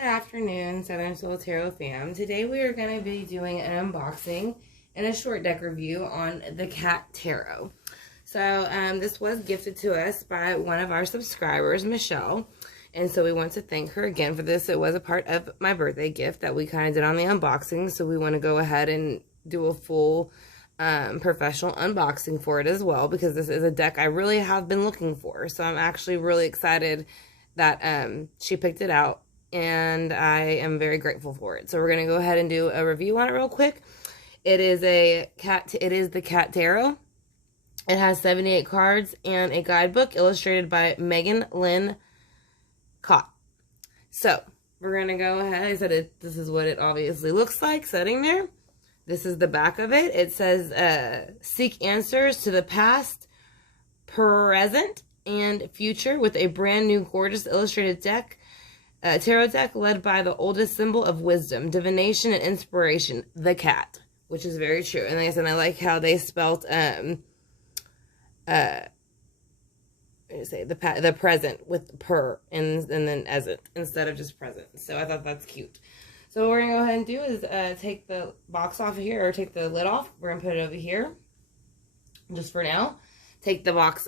Good afternoon, Southern Soul Tarot fam. Today we are going to be doing an unboxing and a short deck review on the Kott Tarot. So this was gifted to us by one of our subscribers, Michelle. And so we want to thank her again for this. It was a part of my birthday gift that we kind of did on the unboxing. So we want to go ahead and do a full professional unboxing for it as well, because this is a deck I really have been looking for. So I'm actually really excited that she picked it out, and I am very grateful for it. So we're going to go ahead and do a review on it real quick. It is the Kott Tarot. It has 78 cards and a guidebook illustrated by Lynn Kott. So we're going to go ahead. I said this is what it obviously looks like sitting there. This is the back of it. It says, seek answers to the past, present, and future with a brand new gorgeous illustrated deck. Tarot deck led by the oldest symbol of wisdom, divination, and inspiration, the cat, which is very true. And like I said, I like how they spelt the present with per and then esent instead of just present. So I thought that's cute. So what we're gonna go ahead and do is take the box off of here, or take the lid off. We're gonna put it over here just for now. Take the box,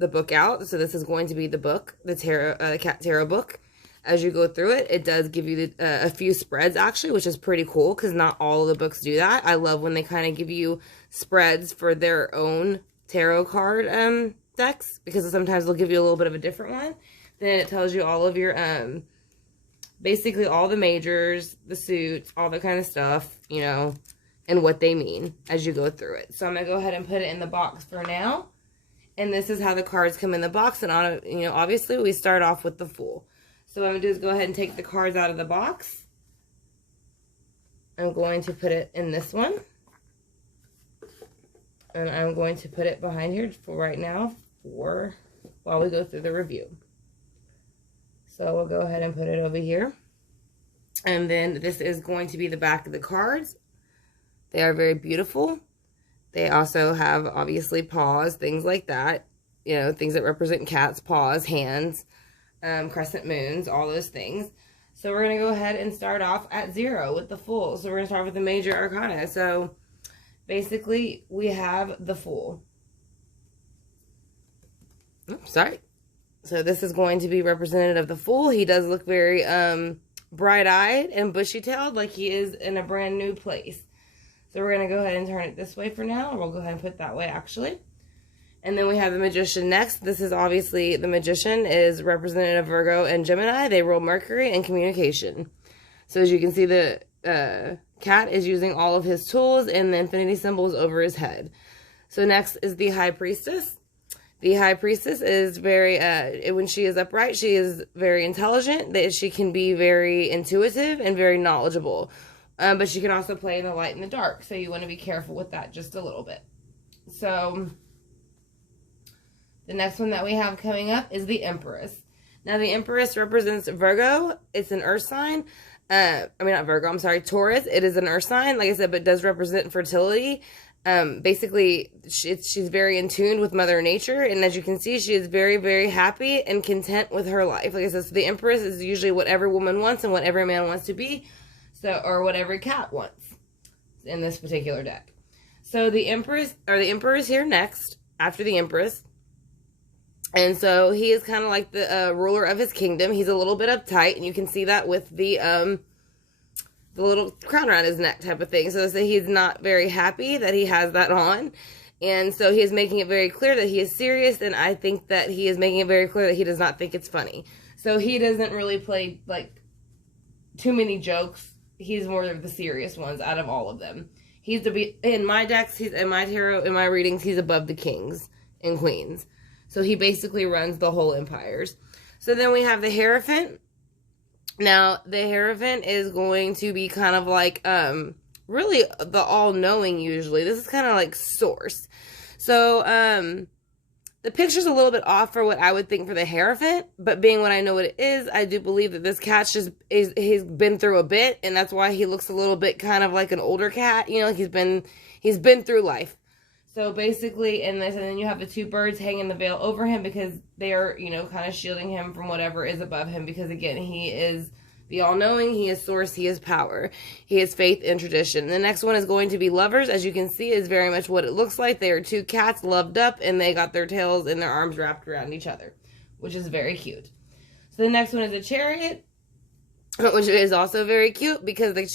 the book out. So this is going to be the book, the Kott Tarot book. As you go through it, it does give you a few spreads actually, which is pretty cool because not all of the books do that. I love when they kind of give you spreads for their own tarot card decks, because sometimes they'll give you a little bit of a different one. Then it tells you all of your basically all the majors, the suits, all that kind of stuff, you know, and what they mean as you go through it. So I'm gonna go ahead and put it in the box for now. And this is how the cards come in the box. And on it, you know, obviously we start off with the Fool. So what I'm going to do is go ahead and take the cards out of the box. I'm going to put it in this one. And I'm going to put it behind here for right now while we go through the review. So we'll go ahead and put it over here. And then this is going to be the back of the cards. They are very beautiful. They also have, obviously, paws, things like that. You know, things that represent cats, paws, hands, crescent moons, all those things. So we're going to go ahead and start off at 0 with the Fool. So we're going to start with the major arcana. So basically, we have the Fool. Oops, sorry. So this is going to be representative of the Fool. He does look very bright-eyed and bushy-tailed, like he is in a brand new place. So we're going to go ahead and turn it this way for now. We'll go ahead and put it that way, actually. And then we have the Magician next. This is obviously, the Magician is representative of Virgo and Gemini. They rule Mercury and communication. So as you can see, the cat is using all of his tools and the infinity symbols over his head. So next is the High Priestess. The High Priestess is very, when she is upright, she is very intelligent. She can be very intuitive and very knowledgeable. But she can also play in the light and the dark. So you want to be careful with that just a little bit. So the next one that we have coming up is the Empress. Now the Empress represents Virgo. It's an earth sign. I mean, not Virgo, I'm sorry, Taurus. It is an earth sign, like I said, but does represent fertility. Basically, she's very in tune with Mother Nature. And as you can see, she is very, very happy and content with her life. Like I said, so the Empress is usually what every woman wants and what every man wants to be. So, or what every cat wants in this particular deck. So the Empress, or the Emperor is here next, after the Empress. And so he is kind of like the ruler of his kingdom. He's a little bit uptight, and you can see that with the little crown around his neck type of thing. So he's not very happy that he has that on. And so he is making it very clear that he is serious, and I think that he is making it very clear that he does not think it's funny. So he doesn't really play, like, too many jokes. He's more of the serious ones out of all of them. He's in my decks, in my tarot, in my readings, he's above the kings and queens. So he basically runs the whole empires. So then we have the Hierophant. Now, the Hierophant is going to be kind of like, really the all-knowing usually. This is kind of like Source. So, the picture's a little bit off for what I would think for the Hierophant, but being what I know what it is, I do believe that this cat's he's been through a bit, and that's why he looks a little bit kind of like an older cat. You know, he's been through life. So basically, and then you have the two birds hanging the veil over him because they are, you know, kind of shielding him from whatever is above him. Because again, he is the all-knowing, he is source, he is power, he is faith and tradition. The next one is going to be lovers. As you can see, is very much what it looks like. They are two cats loved up, and they got their tails and their arms wrapped around each other, which is very cute. So the next one is a chariot, which is also very cute because the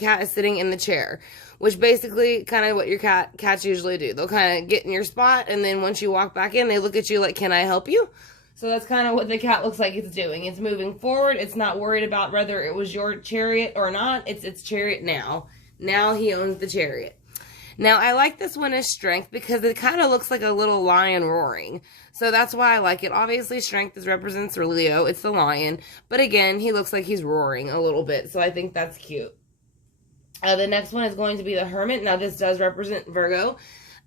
cat is sitting in the chair, which basically kind of what your cats usually do. They'll kind of get in your spot, and then once you walk back in, they look at you like, can I help you? So that's kind of what the cat looks like it's doing. It's moving forward. It's not worried about whether it was your chariot or not. It's its chariot now. Now he owns the chariot. Now, I like this one as strength because it kind of looks like a little lion roaring. So that's why I like it. Obviously, strength represents Leo. It's the lion. But again, he looks like he's roaring a little bit. So I think that's cute. The next one is going to be the hermit. Now, this does represent Virgo.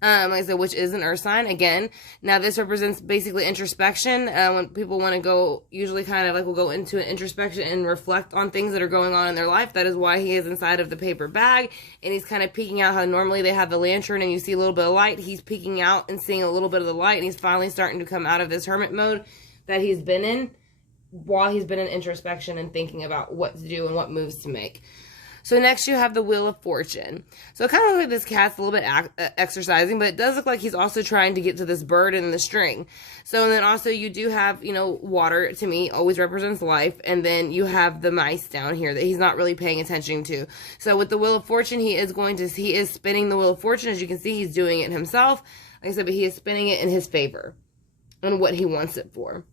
Like I said, which is an earth sign, again. Now, this represents basically introspection. When people want to go, usually kind of like will go into an introspection and reflect on things that are going on in their life. That is why he is inside of the paper bag. And he's kind of peeking out how normally they have the lantern and you see a little bit of light. He's peeking out and seeing a little bit of the light. And he's finally starting to come out of this hermit mode that he's been in while he's been in introspection and thinking about what to do and what moves to make. So next you have the Wheel of Fortune. So it kind of looks like this cat's a little bit exercising, but it does look like he's also trying to get to this bird and the string. So and then also you do have, you know, water to me always represents life. And then you have the mice down here that he's not really paying attention to. So with the Wheel of Fortune, he is spinning the Wheel of Fortune. As you can see, he's doing it himself. Like I said, but he is spinning it in his favor and what he wants it for.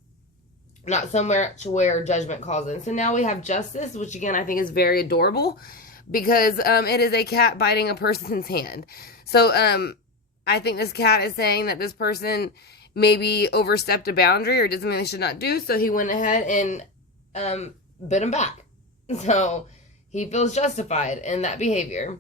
Not somewhere to where judgment calls in. So now we have Justice, which again I think is very adorable because it is a cat biting a person's hand. So I think this cat is saying that this person maybe overstepped a boundary or did something they should not do. So he went ahead and bit him back. So he feels justified in that behavior,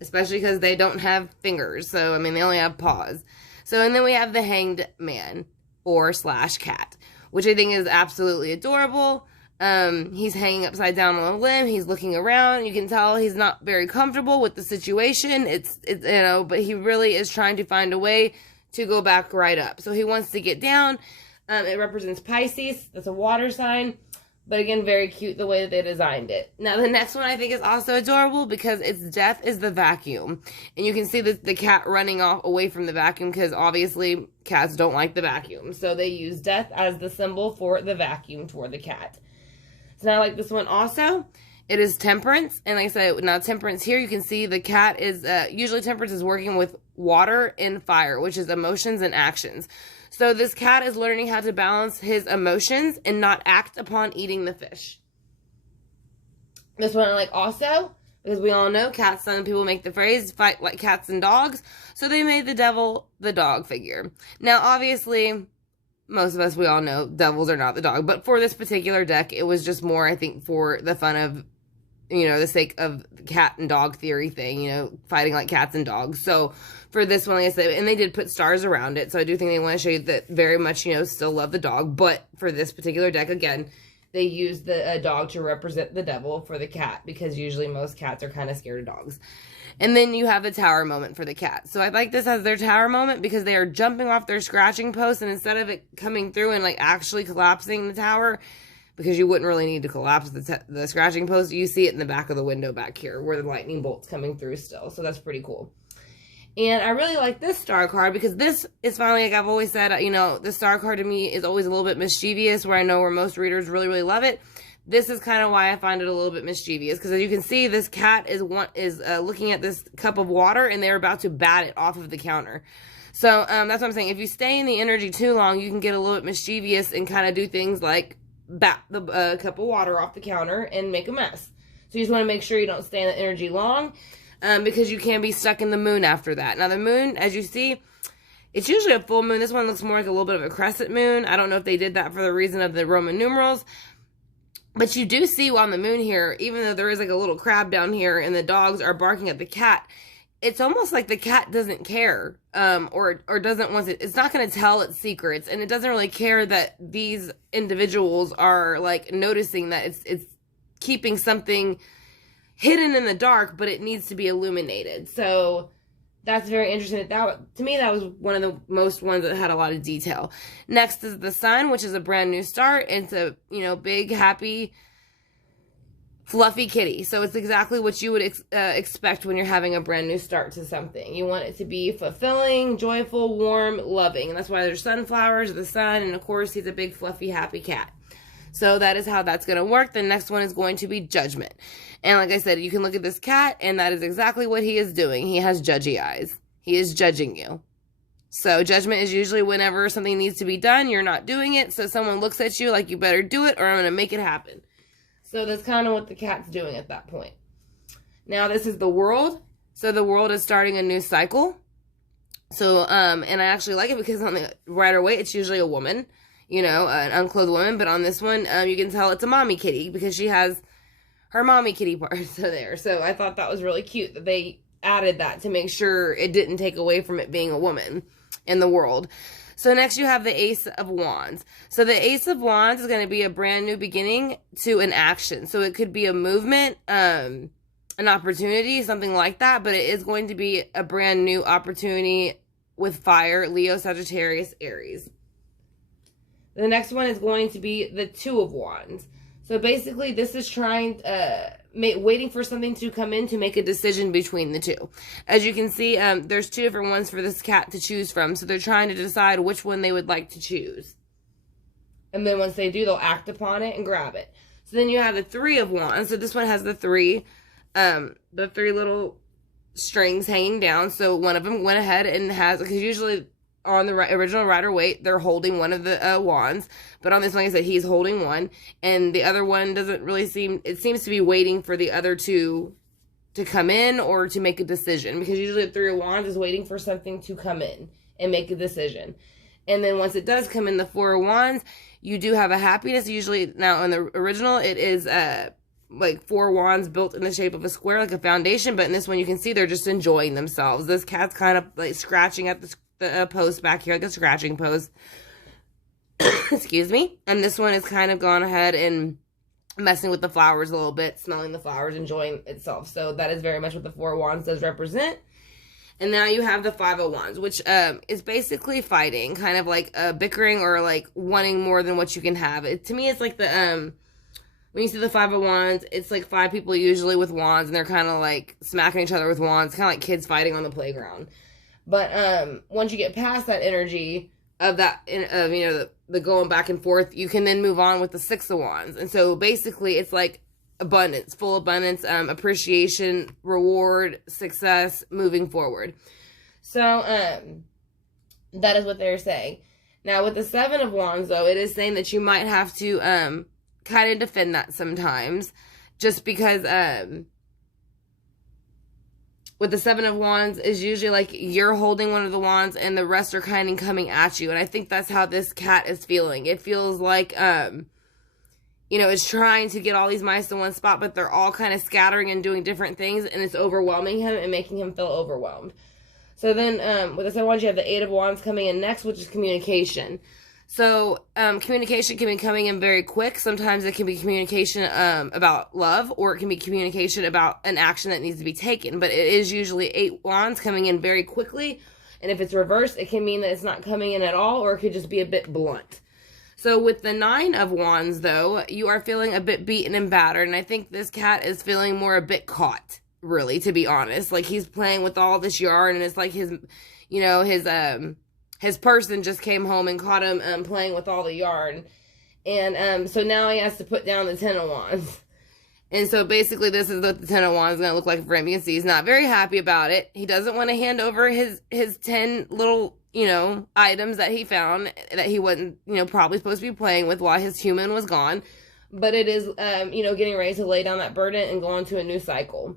especially because they don't have fingers. So I mean they only have paws. So and then we have the Hanged Man or / cat, which I think is absolutely adorable. He's hanging upside down on a limb. He's looking around. You can tell he's not very comfortable with the situation. It's you know, but he really is trying to find a way to go back right up. So he wants to get down. It represents Pisces. That's a water sign. But again, very cute the way that they designed it. Now, the next one I think is also adorable because its death is the vacuum. And you can see the cat running off away from the vacuum because obviously cats don't like the vacuum. So they use death as the symbol for the vacuum for the cat. So now I like this one also. It is Temperance. And like I said, now Temperance here, you can see the cat is, usually Temperance is working with water and fire, which is emotions and actions. So this cat is learning how to balance his emotions and not act upon eating the fish. This one I like also, because we all know cats, some people make the phrase, fight like cats and dogs. So they made the devil the dog figure. Now, obviously, most of us, we all know devils are not the dog. But for this particular deck, it was just more, I think, for the fun of, you know, the sake of the cat and dog theory thing, you know, fighting like cats and dogs. So for this one, like I said, and they did put stars around it. So I do think they want to show you that very much, you know, still love the dog. But for this particular deck, again, they used the dog to represent the devil for the cat because usually most cats are kind of scared of dogs. And then you have the tower moment for the cat. So I like this as their tower moment because they are jumping off their scratching post, and instead of it coming through and like actually collapsing the tower, because you wouldn't really need to collapse the scratching post, you see it in the back of the window back here where the lightning bolt's coming through still. So that's pretty cool. And I really like this star card because this is finally, like I've always said, you know, the star card to me is always a little bit mischievous, where I know where most readers really, really love it. This is kind of why I find it a little bit mischievous, because as you can see, this cat is looking at this cup of water, and they're about to bat it off of the counter. So that's what I'm saying. If you stay in the energy too long, you can get a little bit mischievous and kind of do things like bat the cup of water off the counter and make a mess. So you just want to make sure you don't stay in the energy long, because you can be stuck in the moon after that. Now the moon, as you see, it's usually a full moon. This one looks more like a little bit of a crescent moon. I don't know if they did that for the reason of the Roman numerals. But you do see on the moon here, even though there is like a little crab down here and the dogs are barking at the cat, it's almost like the cat doesn't care, or doesn't want to, it's not going to tell its secrets, and it doesn't really care that these individuals are like noticing that it's keeping something hidden in the dark, but it needs to be illuminated. So that's very interesting. That, to me, that was one of the most ones that had a lot of detail. Next is the Sun, which is a brand new start. It's a, big, happy, fluffy kitty. So it's exactly what you would expect when you're having a brand new start to something. You want it to be fulfilling, joyful, warm, loving. And that's why there's sunflowers, the sun, and of course he's a big, fluffy, happy cat. So that is how that's going to work. The next one is going to be Judgment. And like I said, you can look at this cat, and that is exactly what he is doing. He has judgy eyes. He is judging you. So Judgment is usually whenever something needs to be done, you're not doing it. So someone looks at you like you better do it or I'm going to make it happen. So that's kind of what the cat's doing at that point. Now this is the World. So the World is starting a new cycle. So, and I actually like it because on the rider weight, it's usually a woman, an unclothed woman. But on this one, you can tell it's a mommy kitty because she has her mommy kitty parts there. So I thought that was really cute that they added that to make sure it didn't take away from it being a woman in the World. So next you have the Ace of Wands. So the Ace of Wands is going to be a brand new beginning to an action. So it could be a movement, an opportunity, something like that. But it is going to be a brand new opportunity with fire, Leo, Sagittarius, Aries. The next one is going to be the Two of Wands. So basically this is trying, waiting for something to come in to make a decision between the two. As you can see, there's two different ones for this cat to choose from. So they're trying to decide which one they would like to choose. And then once they do, they'll act upon it and grab it. So then you have the Three of Wands. So this one has the three little strings hanging down. So one of them went ahead and has, because usually on the original rider weight, they're holding one of the wands. But on this one, like I said, he's holding one. And the other one doesn't really it seems to be waiting for the other two to come in or to make a decision. Because usually the Three of Wands is waiting for something to come in and make a decision. And then once it does come in, the Four of Wands, you do have a happiness. Usually, now in the original, it is like four wands built in the shape of a square, like a foundation. But in this one, you can see they're just enjoying themselves. This cat's kind of like scratching at the post back here, like a scratching post. Excuse me. And this one is kind of gone ahead and messing with the flowers a little bit, smelling the flowers, enjoying itself. So that is very much what the Four of Wands does represent. And now you have the Five of Wands, which is basically fighting, kind of like bickering or like wanting more than what you can have. To me, it's like the when you see the Five of Wands, it's like five people usually with wands, and they're kind of like smacking each other with wands, kind of like kids fighting on the playground. But once you get past that energy of that, the going back and forth, you can then move on with the Six of Wands. And so basically it's like abundance, full abundance, appreciation, reward, success, moving forward. So that is what they're saying. Now with the Seven of Wands, though, it is saying that you might have to kind of defend that sometimes, just because with the Seven of Wands is usually like you're holding one of the wands and the rest are kind of coming at you. And I think that's how this cat is feeling. It feels like, it's trying to get all these mice in one spot, but they're all kind of scattering and doing different things, and it's overwhelming him and making him feel overwhelmed. So then with the Seven of Wands, you have the Eight of Wands coming in next, which is communication. So communication can be coming in very quick. Sometimes it can be communication about love, or it can be communication about an action that needs to be taken. But it is usually Eight Wands coming in very quickly. And if it's reversed, it can mean that it's not coming in at all, or it could just be a bit blunt. So with the Nine of Wands, though, you are feeling a bit beaten and battered. And I think this cat is feeling more a bit caught, really, to be honest. Like he's playing with all this yarn, and it's like his person just came home and caught him playing with all the yarn. And so now he has to put down the Ten of Wands. And so basically this is what the Ten of Wands is going to look like for him. You can see he's not very happy about it. He doesn't want to hand over his 10 little, items that he found that he wasn't, probably supposed to be playing with while his human was gone. But it is, getting ready to lay down that burden and go on to a new cycle.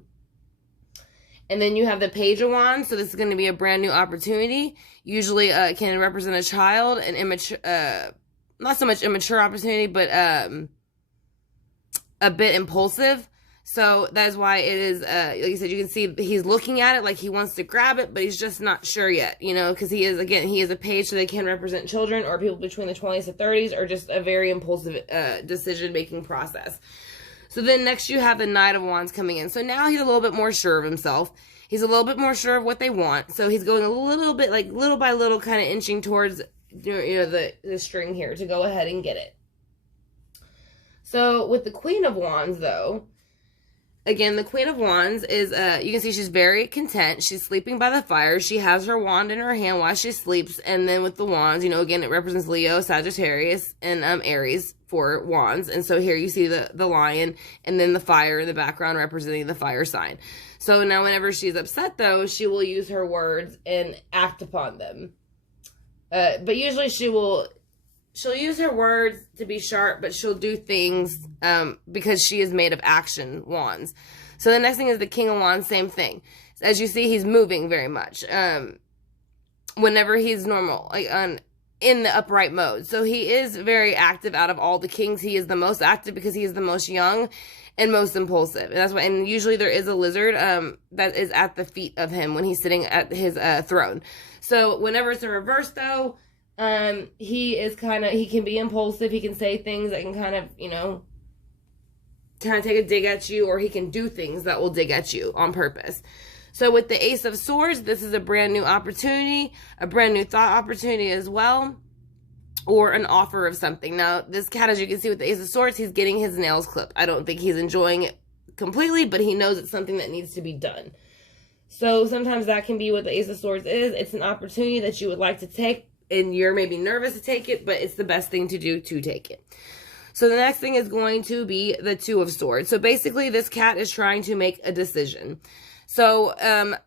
And then you have the Page of Wands. So this is going to be a brand new opportunity. Usually can represent a child, an immature, not so much immature opportunity, but a bit impulsive. So that is why it is, like you said, you can see he's looking at it like he wants to grab it, but he's just not sure yet, because he is a page, so they can represent children or people between the 20s to 30s, or just a very impulsive decision-making process. So then next you have the Knight of Wands coming in. So now he's a little bit more sure of himself. He's a little bit more sure of what they want. So he's going a little bit, like little by little, kind of inching towards, you know, the string here to go ahead and get it. So with the Queen of Wands, though, again, the Queen of Wands is, you can see she's very content. She's sleeping by the fire. She has her wand in her hand while she sleeps. And then with the wands, you know, again, it represents Leo, Sagittarius, and Aries for wands. And so here you see the lion and then the fire in the background representing the fire sign. So now whenever she's upset, though, she will use her words and act upon them. But usually she'll use her words to be sharp, but she'll do things because she is made of action wands. So the next thing is the King of Wands, same thing. As you see, he's moving very much whenever he's normal, like in the upright mode. So he is very active out of all the kings. He is the most active because he is the most young and most impulsive. And that's why, and usually there is a lizard that is at the feet of him when he's sitting at his throne. So whenever it's in reverse, though, he can be impulsive. He can say things that can kind of, you know, kind of take a dig at you, or he can do things that will dig at you on purpose. So with the Ace of Swords, this is a brand new opportunity, a brand new thought opportunity as well, or an offer of something. Now, this cat, as you can see with the Ace of Swords, he's getting his nails clipped. I don't think he's enjoying it completely, but he knows it's something that needs to be done. So sometimes that can be what the Ace of Swords is. It's an opportunity that you would like to take, and you're maybe nervous to take it, but it's the best thing to do to take it. So the next thing is going to be the Two of Swords. So basically, this cat is trying to make a decision. So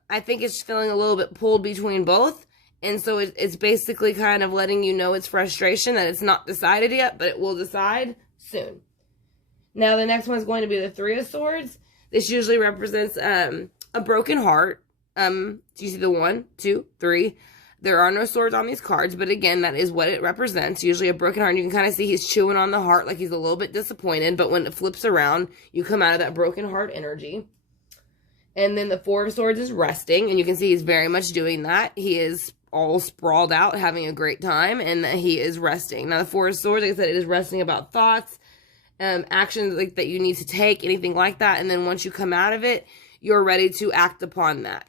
I think it's feeling a little bit pulled between both. And so it's basically kind of letting you know its frustration that it's not decided yet, but it will decide soon. Now, the next one is going to be the Three of Swords. This usually represents a broken heart. Do you see the 1, 2, 3? There are no swords on these cards, but again, that is what it represents. Usually a broken heart. You can kind of see he's chewing on the heart like he's a little bit disappointed, but when it flips around, you come out of that broken heart energy. And then the Four of Swords is resting, and you can see he's very much doing that. He is all sprawled out, having a great time, and he is resting. Now, the Four of Swords, like I said, it is resting about thoughts, actions like that you need to take, anything like that. And then once you come out of it, you're ready to act upon that.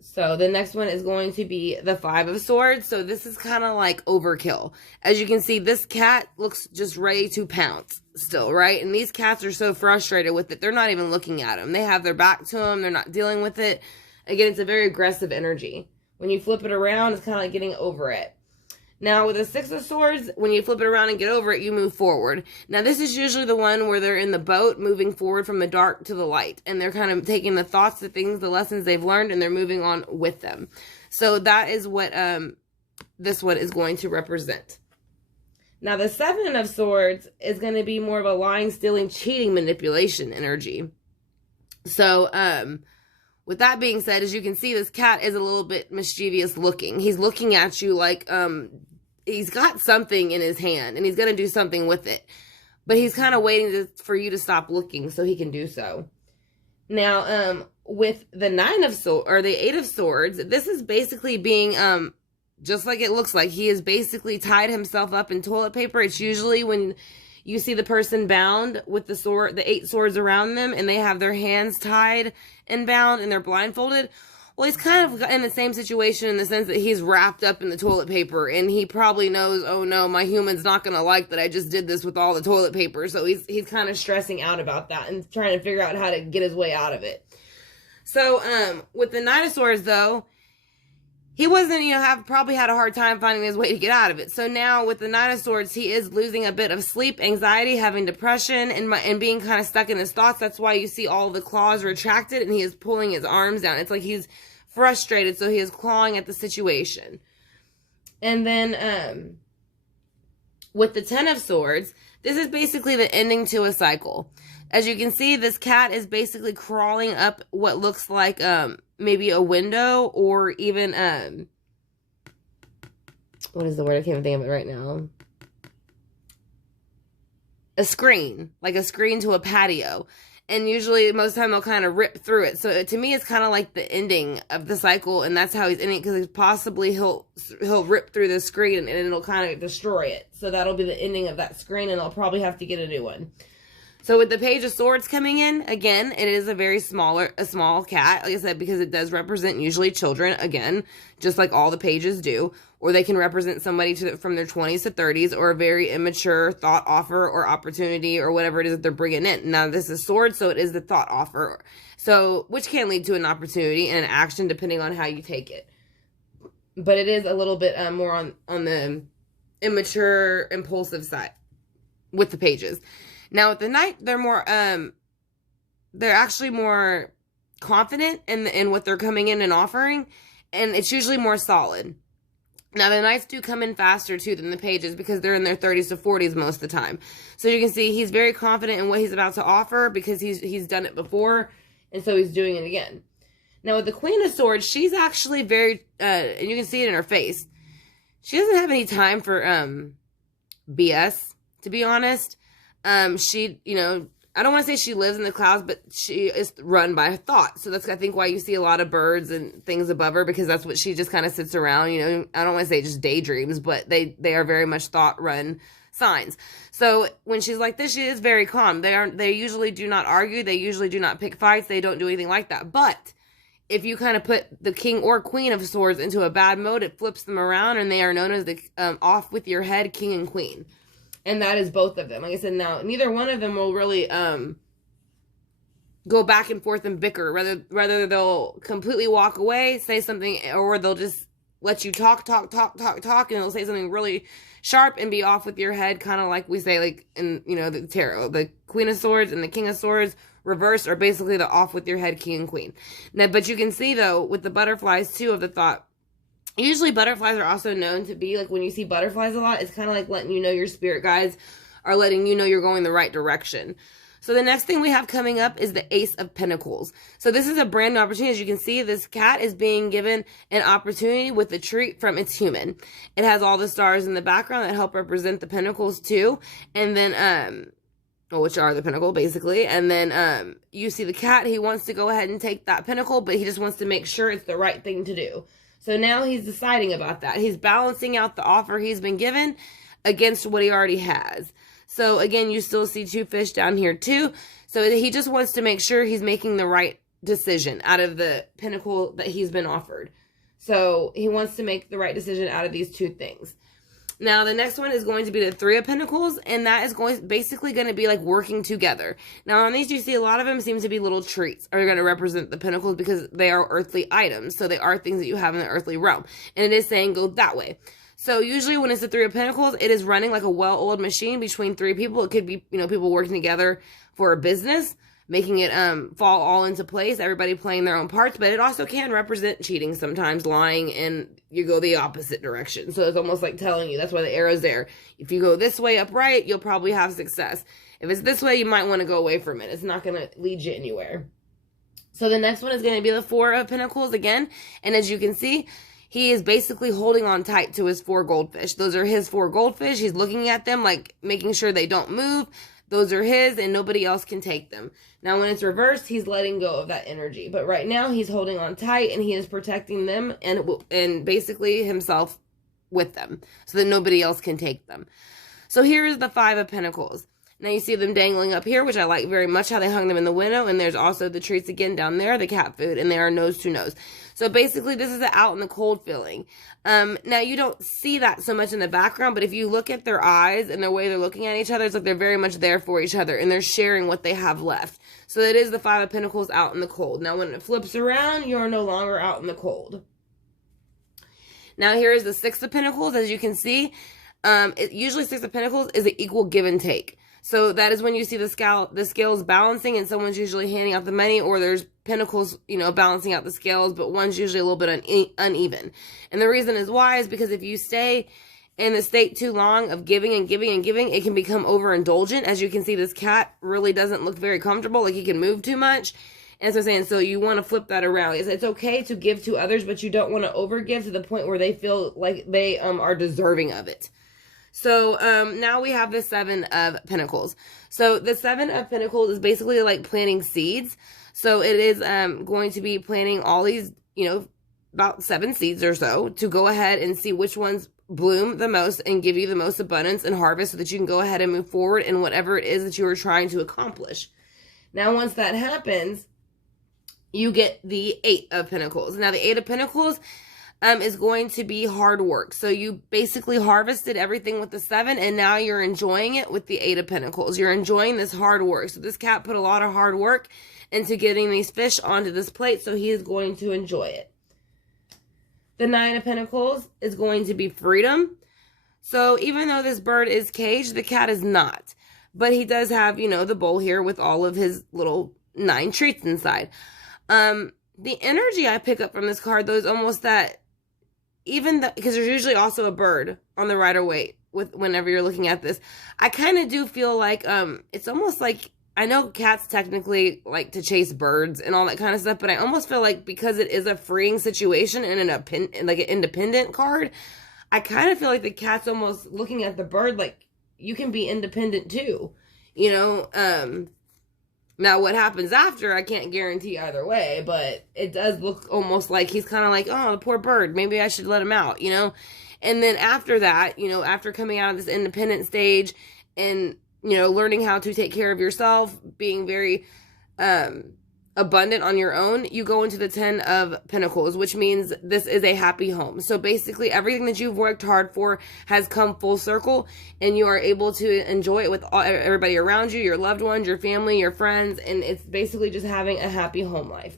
So the next one is going to be the Five of Swords. So this is kind of like overkill. As you can see, this cat looks just ready to pounce still, right? And these cats are so frustrated with it, they're not even looking at him. They have their back to him. They're not dealing with it. Again, it's a very aggressive energy. When you flip it around, it's kind of like getting over it. Now, with the Six of Swords, when you flip it around and get over it, you move forward. Now, this is usually the one where they're in the boat, moving forward from the dark to the light. And they're kind of taking the thoughts, the things, the lessons they've learned, and they're moving on with them. So that is what this one is going to represent. Now, the Seven of Swords is going to be more of a lying, stealing, cheating, manipulation energy. So, with that being said, as you can see, this cat is a little bit mischievous looking. He's looking at you like he's got something in his hand, and he's going to do something with it. But he's kind of waiting for you to stop looking so he can do so. Now, with the Nine of Swords, or the Eight of Swords, this is basically being, just like it looks like. He has basically tied himself up in toilet paper. It's usually when you see the person bound with the sword, the 8 swords around them, and they have their hands tied and bound, and they're blindfolded. Well, he's kind of in the same situation in the sense that he's wrapped up in the toilet paper, and he probably knows, oh no, my human's not going to like that I just did this with all the toilet paper. So he's kind of stressing out about that and trying to figure out how to get his way out of it. So, with the Nine of Swords, though, he wasn't, probably had a hard time finding his way to get out of it. So now with the Nine of Swords, he is losing a bit of sleep, anxiety, having depression, and being kind of stuck in his thoughts. That's why you see all the claws retracted, and he is pulling his arms down. It's like he's frustrated, so he is clawing at the situation. And then with the Ten of Swords, this is basically the ending to a cycle. As you can see, this cat is basically crawling up what looks like maybe a window, or even what is the word? I can't think of it right now. A screen, like a screen to a patio. And usually, most of the time, they'll kind of rip through it. So to me, it's kind of like the ending of the cycle, and that's how he's ending, because possibly he'll rip through the screen and it'll kind of destroy it. So that'll be the ending of that screen, and I'll probably have to get a new one. So with the Page of Swords coming in, again, it is a small cat, like I said, because it does represent usually children, again, just like all the pages do. Or they can represent somebody from their 20s to 30s, or a very immature thought offer or opportunity or whatever it is that they're bringing in. Now, this is swords, so it is the thought offer. So, which can lead to an opportunity and an action depending on how you take it. But it is a little bit more on the immature, impulsive side with the pages. Now, with the Knight, they're actually more confident in what they're coming in and offering, and it's usually more solid. Now, the Knights do come in faster, too, than the Pages, because they're in their 30s to 40s most of the time. So you can see he's very confident in what he's about to offer, because he's done it before, and so he's doing it again. Now, with the Queen of Swords, she's actually very, and you can see it in her face, she doesn't have any time for BS, to be honest. She, I don't want to say she lives in the clouds, but she is run by thought. So that's, I think, why you see a lot of birds and things above her, because that's what she just kind of sits around, I don't want to say just daydreams, but they are very much thought-run signs. So when she's like this, she is very calm. They usually do not argue. They usually do not pick fights. They don't do anything like that. But if you kind of put the King or Queen of Swords into a bad mode, it flips them around, and they are known as the off with your head King and Queen. And that is both of them. Like I said, now, neither one of them will really go back and forth and bicker. Rather they'll completely walk away, say something, or they'll just let you talk, and they'll say something really sharp and be off with your head, kind of like we say, like, in, the tarot. The Queen of Swords and the King of Swords reversed are basically the off with your head King and Queen. Now, but you can see, though, with the butterflies, too, of the thought, usually butterflies are also known to be, like, when you see butterflies a lot, it's kind of like letting you know your spirit guides are letting you know you're going the right direction. So the next thing we have coming up is the Ace of Pentacles. So this is a brand new opportunity. As you can see, this cat is being given an opportunity with a treat from its human. It has all the stars in the background that help represent the pentacles too. And then, which are the pentacle, basically. And then you see the cat. He wants to go ahead and take that pentacle, but he just wants to make sure it's the right thing to do. So now he's deciding about that. He's balancing out the offer he's been given against what he already has. So again, you still see two fish down here too. So he just wants to make sure he's making the right decision out of the pentacle that he's been offered. So he wants to make the right decision out of these two things. Now, the next one is going to be the Three of Pentacles, and that is basically going to be like working together. Now, on these, you see a lot of them seem to be little treats are going to represent the pentacles because they are earthly items. So they are things that you have in the earthly realm. And it is saying go that way. So usually when it's the Three of Pentacles, it is running like a well-oiled machine between three people. It could be, people working together for a business, making it fall all into place, everybody playing their own parts, but it also can represent cheating sometimes, lying, and you go the opposite direction. So it's almost like telling you, that's why the arrow's there. If you go this way upright, you'll probably have success. If it's this way, you might want to go away from it. It's not going to lead you anywhere. So the next one is going to be the Four of Pentacles again, and as you can see, he is basically holding on tight to his 4 goldfish. Those are his 4 goldfish. He's looking at them, like making sure they don't move. Those are his, and nobody else can take them. Now, when it's reversed, he's letting go of that energy. But right now, he's holding on tight, and he is protecting them and basically himself with them so that nobody else can take them. So here is the Five of Pentacles. Now, you see them dangling up here, which I like very much how they hung them in the window. And there's also the treats again down there, the cat food, and they are nose to nose. So basically, this is an out in the cold feeling. Now, you don't see that so much in the background, but if you look at their eyes and the way they're looking at each other, it's like they're very much there for each other, and they're sharing what they have left. So it is the Five of Pentacles out in the cold. Now, when it flips around, you're no longer out in the cold. Now, here is the Six of Pentacles. As you can see, usually Six of Pentacles is an equal give and take. So that is when you see the scales balancing, and someone's usually handing out the money, or there's pentacles, balancing out the scales, but one's usually a little bit uneven. And the reason is why is because if you stay in the state too long of giving and giving and giving, it can become overindulgent. As you can see, this cat really doesn't look very comfortable, like he can move too much. And so I'm saying, so you want to flip that around. It's okay to give to others, but you don't want to overgive to the point where they feel like they are deserving of it. So now we have the Seven of Pentacles. So the Seven of Pentacles is basically like planting seeds. So it is going to be planting all these, about 7 seeds or so to go ahead and see which ones bloom the most and give you the most abundance and harvest so that you can go ahead and move forward in whatever it is that you are trying to accomplish. Now, once that happens, you get the 8 of Pentacles. Now, the 8 of Pentacles is going to be hard work. So you basically harvested everything with the 7, and now you're enjoying it with the 8 of Pentacles. You're enjoying this hard work. So this cat put a lot of hard work into getting these fish onto this plate, so he is going to enjoy it. The 9 of Pentacles is going to be freedom. So even though this bird is caged, the cat is not. But he does have, the bowl here with all of his little 9 treats inside. The energy I pick up from this card, though, is almost that because there's usually also a bird on the Rider-Waite whenever you're looking at this. I kind of do feel like it's almost like, I know cats technically like to chase birds and all that kind of stuff, but I almost feel like because it is a freeing situation and like an independent card, I kind of feel like the cat's almost looking at the bird like, you can be independent too, Now, what happens after, I can't guarantee either way, but it does look almost like he's kind of like, oh, the poor bird, maybe I should let him out, And then after that, after coming out of this independent stage and, learning how to take care of yourself, being very abundant on your own, you go into the 10 of Pentacles, which means this is a happy home. So basically everything that you've worked hard for has come full circle, and you are able to enjoy it with everybody around you, your loved ones, your family, your friends, and it's basically just having a happy home life.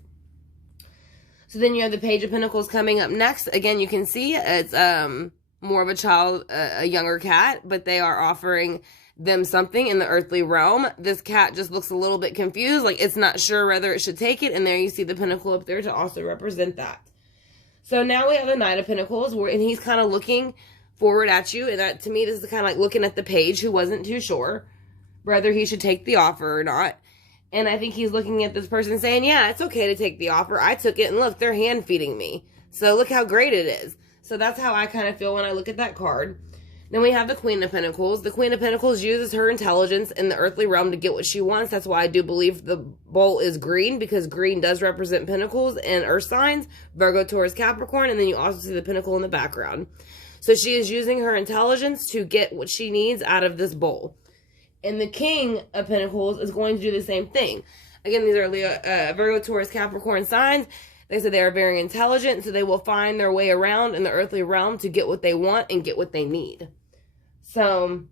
So then you have the Page of Pentacles coming up next. Again, you can see it's more of a child, a younger cat, but they are offering them something in the earthly realm. This cat just looks a little bit confused, like it's not sure whether it should take it, and there you see the pentacle up there to also represent that. So now we have the Knight of Pentacles, and he's kind of looking forward at you, and that, to me, this is kind of like looking at the page who wasn't too sure whether he should take the offer or not. And I think he's looking at this person saying, yeah, it's okay to take the offer. I took it, and look, they're hand feeding me. So look how great it is. So that's how I kind of feel when I look at that card. Then we have the Queen of Pentacles. The Queen of Pentacles uses her intelligence in the earthly realm to get what she wants. That's why I do believe the bowl is green, because green does represent pentacles and earth signs, Virgo, Taurus, Capricorn, and then you also see the pentacle in the background. So she is using her intelligence to get what she needs out of this bowl. And the King of Pentacles is going to do the same thing. Again, these are Virgo, Taurus, Capricorn signs. They said they are very intelligent, so they will find their way around in the earthly realm to get what they want and get what they need. So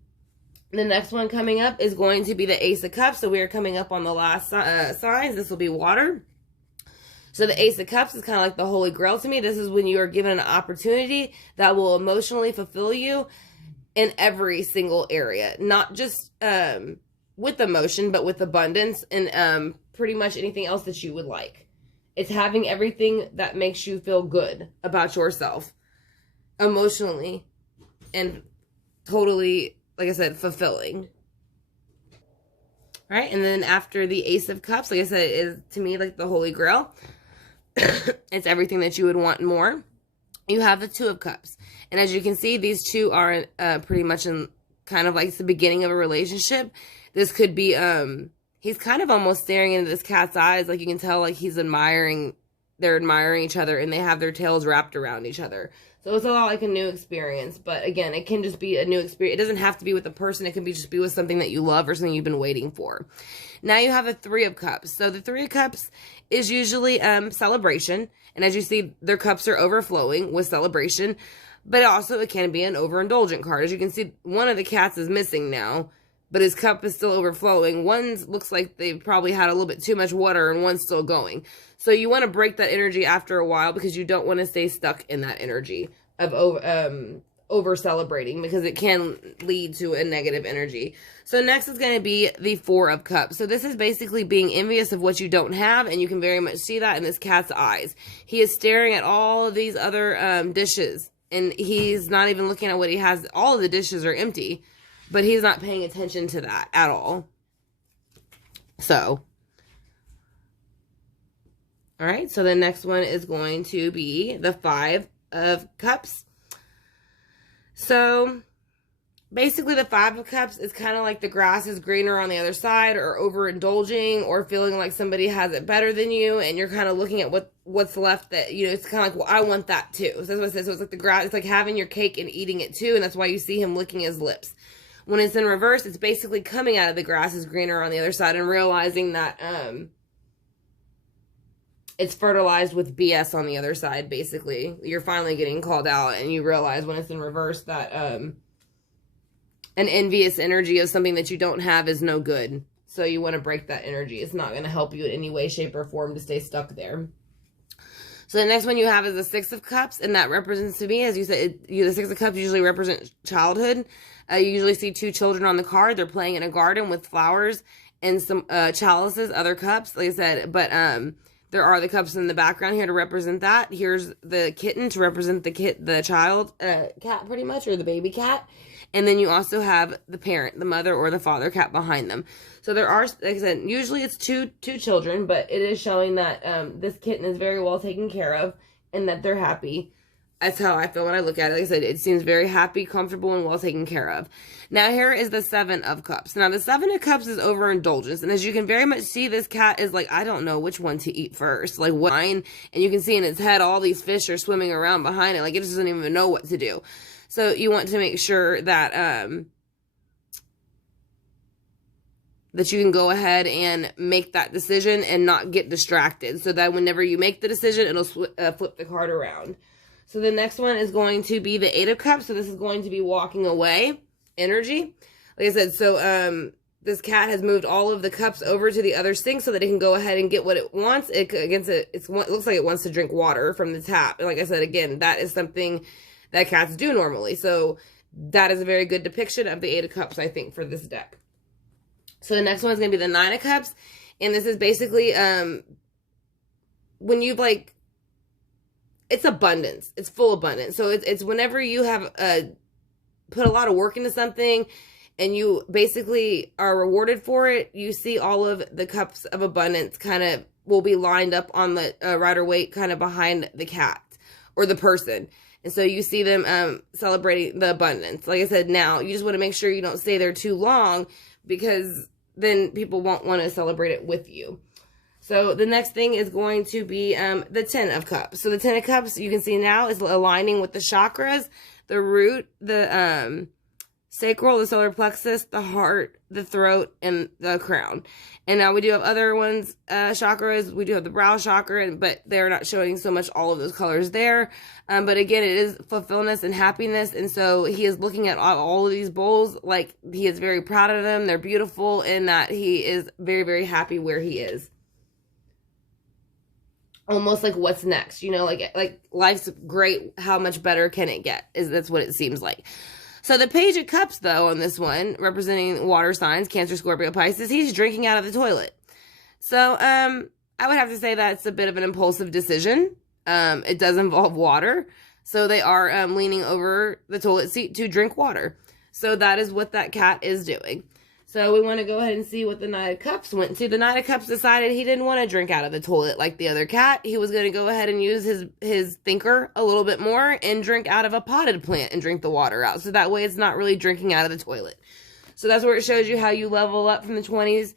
the next one coming up is going to be the Ace of Cups. So we are coming up on the last signs. This will be water. So the Ace of Cups is kind of like the Holy Grail to me. This is when you are given an opportunity that will emotionally fulfill you in every single area. Not just with emotion, but with abundance and pretty much anything else that you would like. It's having everything that makes you feel good about yourself emotionally and totally, like I said, fulfilling. All right, and then after the Ace of Cups, like I said, it is to me like the Holy Grail. It's everything that you would want more. You have the Two of Cups. And as you can see, these two are pretty much in kind of like the beginning of a relationship. This could be, he's kind of almost staring into this cat's eyes. Like you can tell like they're admiring each other, and they have their tails wrapped around each other. So it's a lot like a new experience. But again, it can just be a new experience. It doesn't have to be with a person. It can just be with something that you love or something you've been waiting for. Now you have a Three of Cups. So the Three of Cups is usually celebration. And as you see, their cups are overflowing with celebration. But also it can be an overindulgent card. As you can see, one of the cats is missing now, but his cup is still overflowing. One looks like they've probably had a little bit too much water, and one's still going. So you want to break that energy after a while, because you don't want to stay stuck in that energy of over celebrating, because it can lead to a negative energy. So next is going to be the Four of Cups. So this is basically being envious of what you don't have, and you can very much see that in this cat's eyes. He is staring at all of these other dishes, and he's not even looking at what he has. All of the dishes are empty, but he's not paying attention to that at all. So, all right, so the next one is going to be the Five of Cups. So basically the Five of Cups is kind of like the grass is greener on the other side, or overindulging, or feeling like somebody has it better than you, and you're kind of looking at what's left that, you know, it's kind of like, well, I want that too. So that's what it says. So it's like the grass, it's like having your cake and eating it too, and that's why you see him licking his lips. When it's in reverse, it's basically coming out of the grass is greener on the other side and realizing that it's fertilized with BS on the other side, basically. You're finally getting called out, and you realize when it's in reverse that an envious energy of something that you don't have is no good. So you want to break that energy. It's not going to help you in any way, shape, or form to stay stuck there. So the next one you have is the Six of Cups, and that represents, to me, as you said, the Six of Cups usually represent childhood. You usually see two children on the card. They're playing in a garden with flowers and some chalices, other cups, like I said. But there are the cups in the background here to represent that. Here's the kitten to represent the child cat, pretty much, or the baby cat. And then you also have the parent, the mother or the father cat behind them. So there are, like I said, usually it's two children, but it is showing that this kitten is very well taken care of and that they're happy. That's how I feel when I look at it. Like I said, it seems very happy, comfortable, and well taken care of. Now here is the Seven of Cups. Now the Seven of Cups is overindulgence. And as you can very much see, this cat is like, I don't know which one to eat first. Like what? And you can see in its head, all these fish are swimming around behind it. Like it just doesn't even know what to do. So you want to make sure that that you can go ahead and make that decision and not get distracted. So that whenever you make the decision, it'll flip the card around. So the next one is going to be the Eight of Cups. So this is going to be walking away energy. Like I said, so this cat has moved all of the cups over to the other sink so that it can go ahead and get what it wants. It looks like it wants to drink water from the tap. And like I said, again, that is something that cats do normally. So that is a very good depiction of the Eight of Cups, I think, for this deck. So the next one is going to be the Nine of Cups. And this is basically when you've like, it's abundance. It's full abundance. So it's whenever you have put a lot of work into something and you basically are rewarded for it, you see all of the cups of abundance kind of will be lined up on the rider weight kind of behind the cat or the person. And so you see them celebrating the abundance. Like I said, now you just want to make sure you don't stay there too long because then people won't want to celebrate it with you. So the next thing is going to be the Ten of Cups. So the Ten of Cups, you can see now, is aligning with the chakras, the root, the sacral, the solar plexus, the heart, the throat, and the crown. And now we do have other ones, chakras. We do have the brow chakra, but they're not showing so much all of those colors there. But again, it is fulfillment and happiness. And so he is looking at all of these bowls like he is very proud of them. They're beautiful, and that he is very, very happy where he is. Almost like what's next, you know, like life's great. How much better can it get? That's what it seems like. So the Page of Cups, though, on this one, representing water signs, Cancer, Scorpio, Pisces, he's drinking out of the toilet. So I would have to say that's a bit of an impulsive decision. It does involve water. So they are leaning over the toilet seat to drink water. So that is what that cat is doing. So we want to go ahead and see what the Knight of Cups went to. The Knight of Cups decided he didn't want to drink out of the toilet like the other cat. He was going to go ahead and use his thinker a little bit more and drink out of a potted plant and drink the water out. So that way it's not really drinking out of the toilet. So that's where it shows you how you level up from the 20s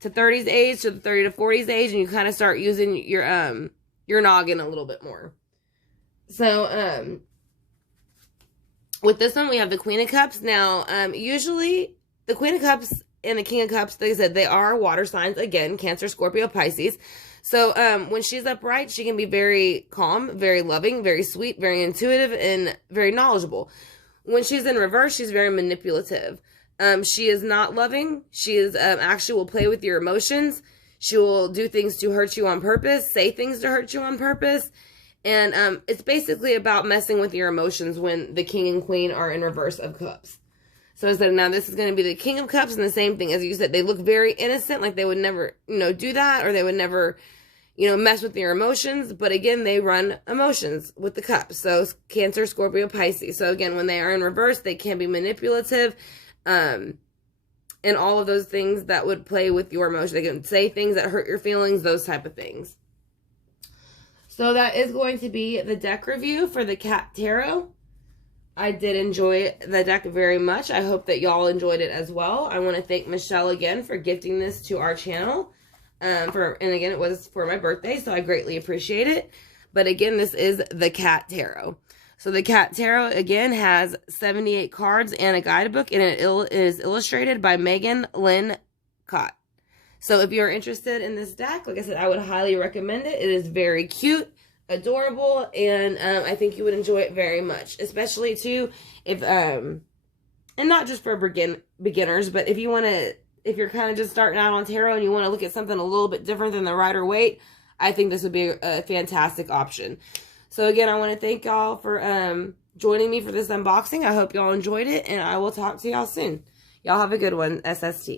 to 30s age to the 30 to 40s age, and you kind of start using your noggin a little bit more. So with this one, we have the Queen of Cups. Now, usually the Queen of Cups and the King of Cups, like I said, they are water signs. Again, Cancer, Scorpio, Pisces. So when she's upright, she can be very calm, very loving, very sweet, very intuitive, and very knowledgeable. When she's in reverse, she's very manipulative. She is not loving. She is actually will play with your emotions. She will do things to hurt you on purpose, say things to hurt you on purpose. And it's basically about messing with your emotions when the King and Queen are in reverse of Cups. So I said, now this is going to be the King of Cups, and the same thing. As you said, they look very innocent, like they would never, do that, or they would never, mess with your emotions. But again, they run emotions with the cups. So Cancer, Scorpio, Pisces. So again, when they are in reverse, they can be manipulative, and all of those things that would play with your emotions. They can say things that hurt your feelings, those type of things. So that is going to be the deck review for the Cat Tarot I did enjoy the deck very much. I hope that y'all enjoyed it as well. I want to thank Michelle again for gifting this to our channel. And again, it was for my birthday, so I greatly appreciate it. But again, this is the Kott Tarot. So the Kott Tarot, again, has 78 cards and a guidebook, and it is illustrated by Lynn Kott. So if you're interested in this deck, like I said, I would highly recommend it. It is very cute, adorable, and I think you would enjoy it very much, especially too if and not just for beginners, but if you're kind of just starting out on tarot and you want to look at something a little bit different than the Rider-Waite, I think this would be a fantastic option. So again, I want to thank y'all for joining me for this unboxing. I hope y'all enjoyed it, and I will talk to y'all soon. Y'all have a good one, SST.